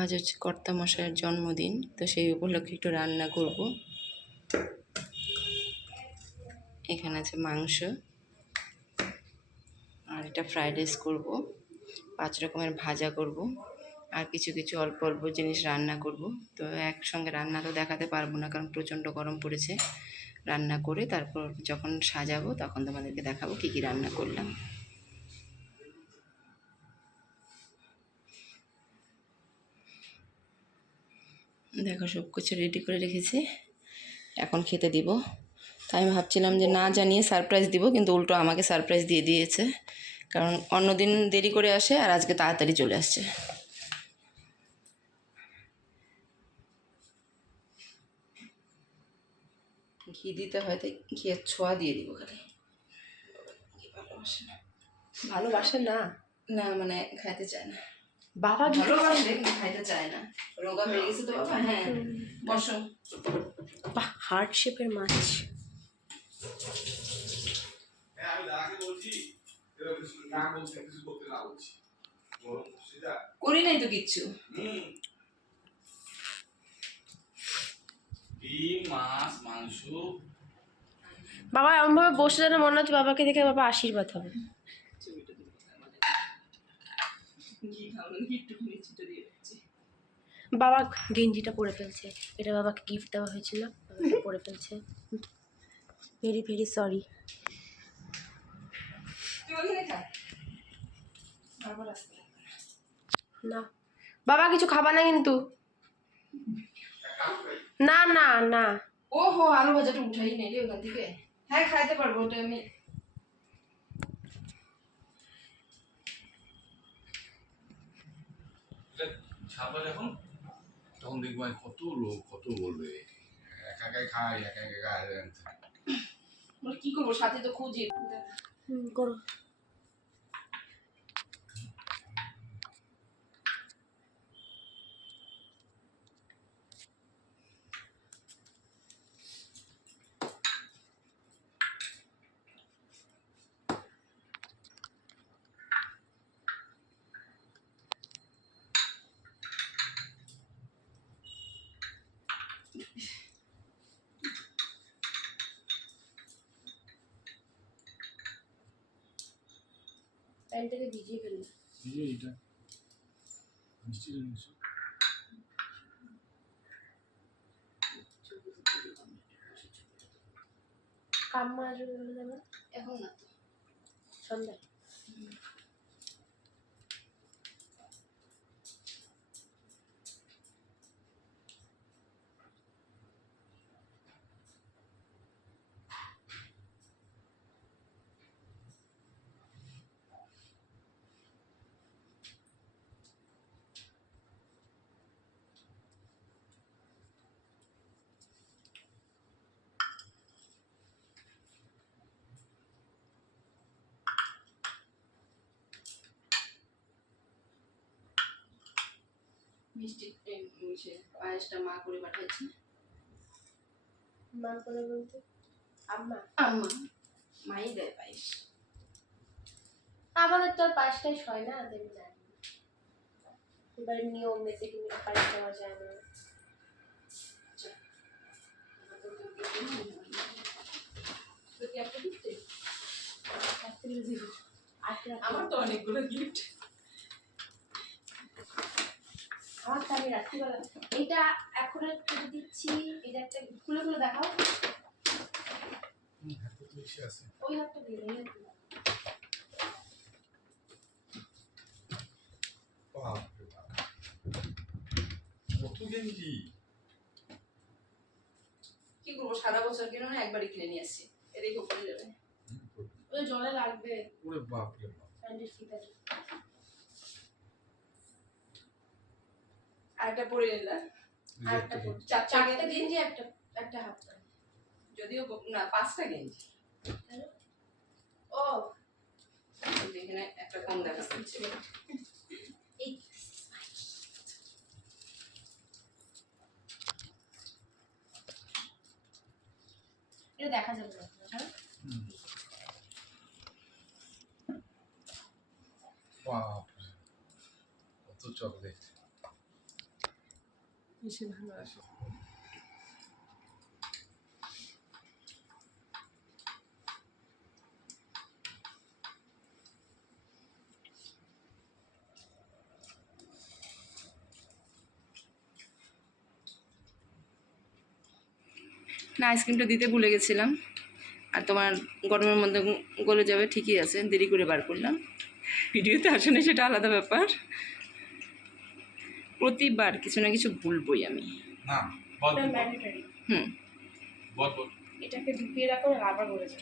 আজ হচ্ছে কর্তামশাইয়ের জন্মদিন, তো সেই উপলক্ষে একটু রান্না করব। এখানে আছে মাংস, আর এটা ফ্রাইড রাইস করবো, 5 রকমের ভাজা করব, আর কিছু কিছু অল্প অল্প জিনিস রান্না করব। তো একসঙ্গে রান্না তো দেখাতে পারবো না, কারণ প্রচণ্ড গরম পড়েছে। রান্না করে তারপর যখন সাজাবো তখন তোমাদেরকে দেখাবো কী কী রান্না করলাম। দেখো সব কিছু রেডি করে রেখেছি, এখন খেতে দিব। তাই আমি ভাবছিলাম যে না জানিয়ে সারপ্রাইজ দিব, কিন্তু উল্টো আমাকে সারপ্রাইজ দিয়ে দিয়েছে, কারণ অন্যদিন দেরি করে আসে আর আজকে তাড়াতাড়ি চলে আসছে। ঘি দিতে হয়, তাই ঘিয়ের ছোঁয়া দিয়ে দিব খালি। ভালোবাসে না, ভালোবাসে না, না মানে খাইতে চায় না। বাবা ভালোবাসে কিন্তু খাইতে চায় না, রোগা হয়ে গেছে তো বাবা। হ্যাঁ বসো। বাহ, হার্ট শেপের মাছ। করি নাই তো কিচ্ছু। মাছ মাংস। বাবা এমন ভাবে বসে যেন মনে হচ্ছে বাবাকে দেখে বাবা আশীর্বাদ হবে। বাবা গেঞ্জিটা পরে ফেলছে, এটা বাবাকে গিফট দেওয়া হয়েছিল, বাবা পরে ফেলছে। Very very sorry. না বাবা কিছু খাবা না কিন্তু। না না না, ওহো, আলু ভাজাটা উঠাই নেই রে ওখান থেকে। হ্যাঁ খাইতে পারবো, ওটা আমি। ছাড়বা যখন তখন দেখবা কত লোক কত বলবে একা একাই খাই একা একা খাই। কি করবো, সাথে তো খুঁজি। করো। প্যান্টটাকে ভিজিয়ে ফেলুন। এটা মিষ্টি জিনিস। কাম্মা আসবে বলে যাবে এখন না তো, সন্ধ্যায়। মিষ্টি পায়েসটা মা করে পাঠাইছে। মা করে বলতে আম্মা। আম্মা, মাই দেয় পায়েস। আমাদের তো আর পায়েস টাইস হয় না, আমি জানি। এবার নিয়ম মেসে কিন্তু পায়েস দেওয়া যায় না। আমার তো অনেকগুলো গিফট। আমার তো আমি রাত্রিবেলা এটা এখন একটু দিচ্ছি, এটা একটা খুলে খুলে দেখাও। ওই হাতটা দিয়ে কি করবো, সারা বছর কিনো না, একবারই কিনে নিয়ে আসছি। এদিকে উপরে যাবে, ওই জলে লাগবে। ওরে বাপ রে বাপ। প্যান্টের ফিতাটা আরেকটা পরে নিলাম। আরেকটা চারটা গেঞ্জি, একটা একটা হাফ প্যান্ট। যদিও না, 5টা গেঞ্জি। ও এখানে একটা কম দেখা যাচ্ছে। এই এটা দেখা যাবে না, হ্যাঁ? বাপ কত চকলেট। বেশি ভালো আছে। না, আইসক্রিমটা দিতে ভুলে গেছিলাম। আর তোমার গরমের মধ্যে গলে যাবে, ঠিকই আছে, দেরি করে বার করলাম। ভিডিওতে আসে না সেটা আলাদা ব্যাপার। প্রতিবার কিছু না কিছু ভুলবই আমি। না বল এটা ম্যান্ডেটরি। হুম। বল বল এটাকে ঢুকিয়ে রাখো আর আবার বলে যাও।